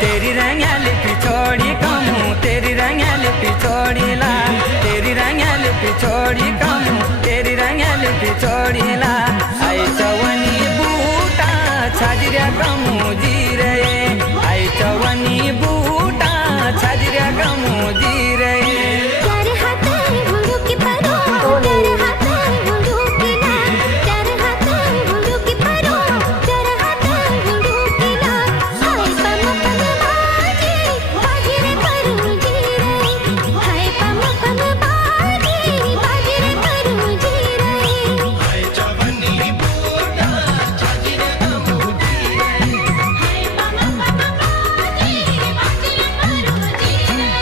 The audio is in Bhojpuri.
तेरी रंगल पिछोड़ी कमू तेरी रंगल पिछोड़ी ला तेरी रंगल पिछोड़ी कमू तेरी रंगल पिछोड़ी ला आई चवनी बूटा छाजरिया कमू जी रे आई चवनी बूटा छाजरिया कमू जी रे तेरे हाथ हुडू की परो तेरे हाथ हुडू की ना तेरे हाथ हुडू की परो तेरे हाथ हुडू की ना हाय पम पम बाजी बाजी रे करू जी रे हाय पम पम बाजी बाजी रे करू जी रे हाय चवनी बूटा छाजरिया कमू जी रे हाय पम पम बाजी बाजी रे करू जी रे